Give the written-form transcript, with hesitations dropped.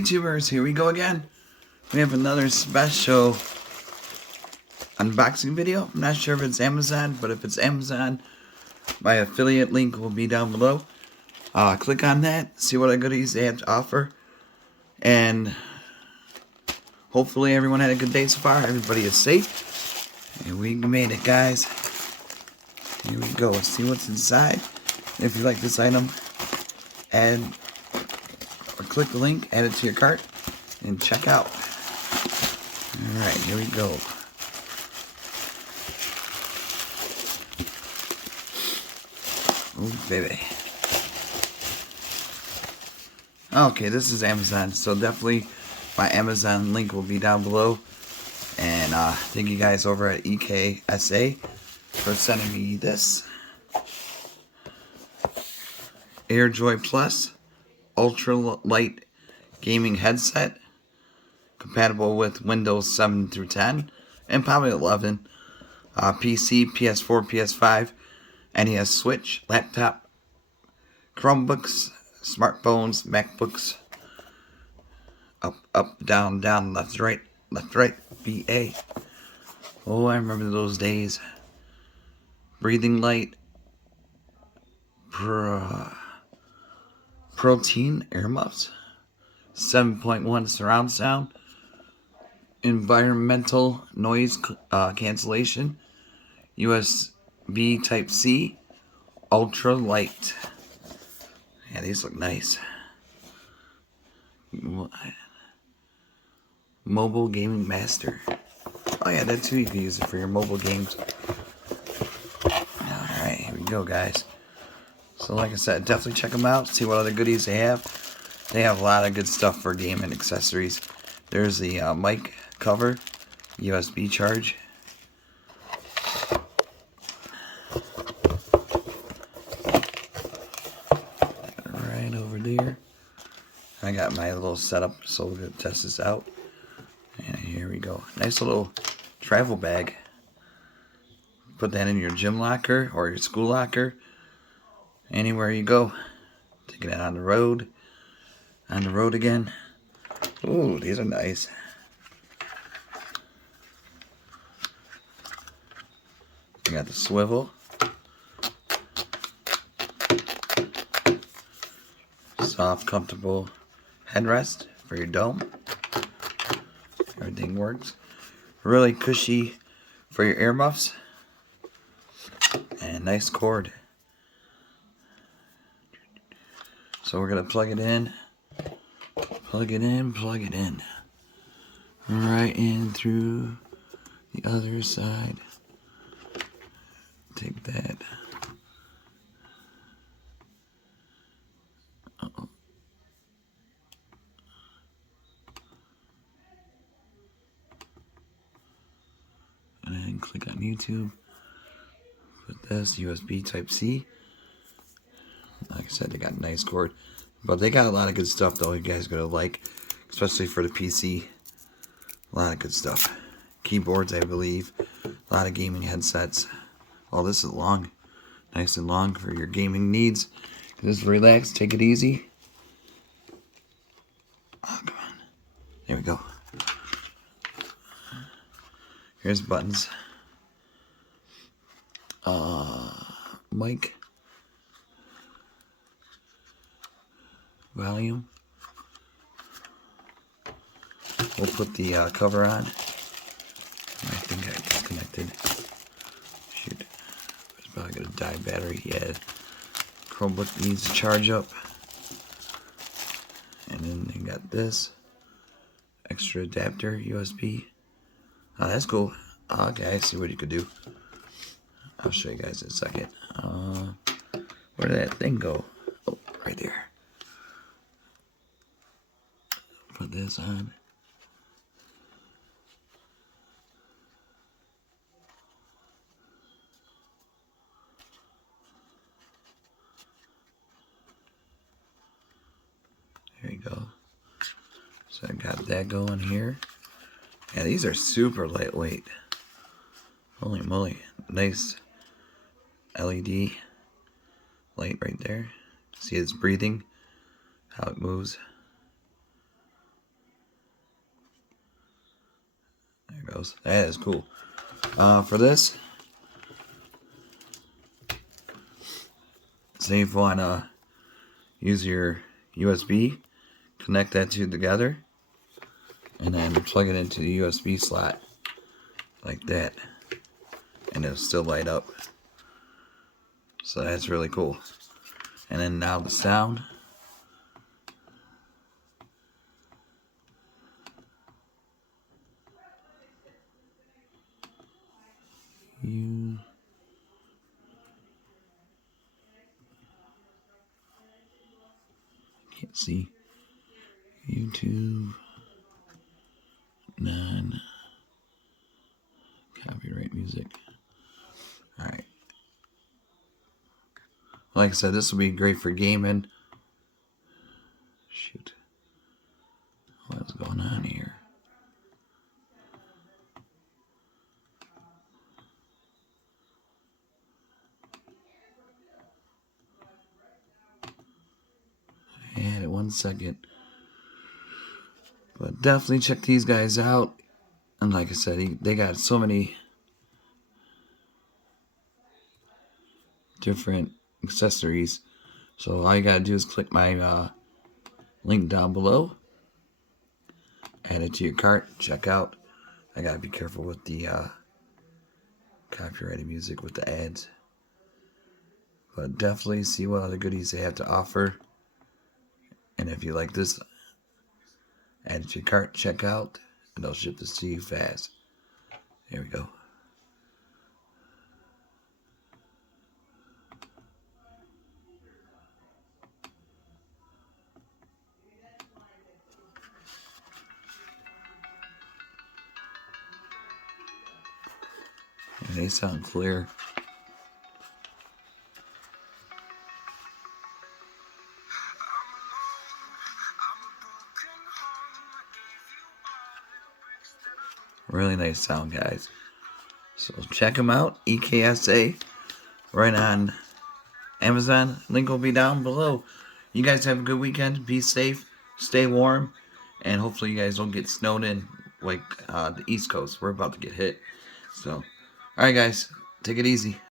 YouTubers, here we go again. We have another special unboxing video. I'm not sure if it's Amazon, but if it's Amazon, my affiliate link will be down below. Click on that, see what goodies they have to offer, and hopefully everyone had a good day so far. Everybody is safe, and we made it, guys. Here we go. Let's see what's inside. If you like this item, add or click the link, add it to your cart, and check out. Alright, here we go. Oh, baby. Okay, this is Amazon, so definitely my Amazon link will be down below. And thank you guys over at EKSA for sending me this AirJoy Plus ultra light gaming headset, compatible with Windows 7 through 10 and probably 11, PC, PS4, PS5, NES Switch, laptop, Chromebooks, smartphones, MacBooks, up, down, left, right, BA. Oh, I remember those days. Breathing light, protein earmuffs, 7.1 surround sound, environmental noise cancellation, USB Type C, ultra light. Yeah, these look nice. Mobile gaming master. Oh yeah, that too, you can use it for your mobile games. Alright, here we go, guys. So like I said, definitely check them out, see what other goodies they have. They have a lot of good stuff for gaming accessories. There's the mic cover, USB charge. Right over there. I got my little setup, so we're going to test this out. And here we go. Nice little travel bag. Put that in your gym locker or your school locker. Anywhere you go. Taking it on the road. On the road again. Ooh, these are nice. You got the swivel. Soft, comfortable headrest for your dome. Everything works. Really cushy for your earmuffs. And nice cord. So we're going to plug it in. Plug it in. Right in through the other side. Take that. Uh-oh. And then click on YouTube. Put this USB Type C. Like I said, they got a nice cord. But they got a lot of good stuff, though, you guys are going to like. Especially for the PC. A lot of good stuff. Keyboards, I believe. A lot of gaming headsets. Oh, this is long. Nice and long for your gaming needs. Just relax, take it easy. Oh, come on. There we go. Here's buttons. Mic. Volume. We'll put the cover on. I think I disconnected. Shoot. It's probably going to die battery. Yeah. Chromebook needs to charge up. And then you got this. Extra adapter, USB. Oh, that's cool. Okay, I see what you could do. I'll show you guys in a second. Where did that thing go? Oh, right there. Put this on. There you go. So I got that going here. Yeah, these are super lightweight. Holy moly. Nice LED light right there. See it's breathing, how it moves. There it goes. That is cool. For this, say if you want to use your USB, connect that two together, and then plug it into the USB slot like that, and it'll still light up. So that's really cool. And then now the sound. You can't see. YouTube non copyright music. Alright. Like I said, this will be great for gaming. Shoot. What's going on here? I had it 1 second. But definitely check these guys out. And like I said, they got so many different accessories. So all you gotta do is click my link down below. Add it to your cart. Check out. I gotta be careful with the copyrighted music with the ads. But definitely see what other goodies they have to offer. And if you like this, add it to your cart, check out, and they'll ship this to you fast. There we go. And they sound clear. Really nice sound, guys. So check them out. EKSA. Right on Amazon. Link will be down below. You guys have a good weekend. Be safe. Stay warm. And hopefully you guys don't get snowed in like the East Coast. We're about to get hit. So, alright guys. Take it easy.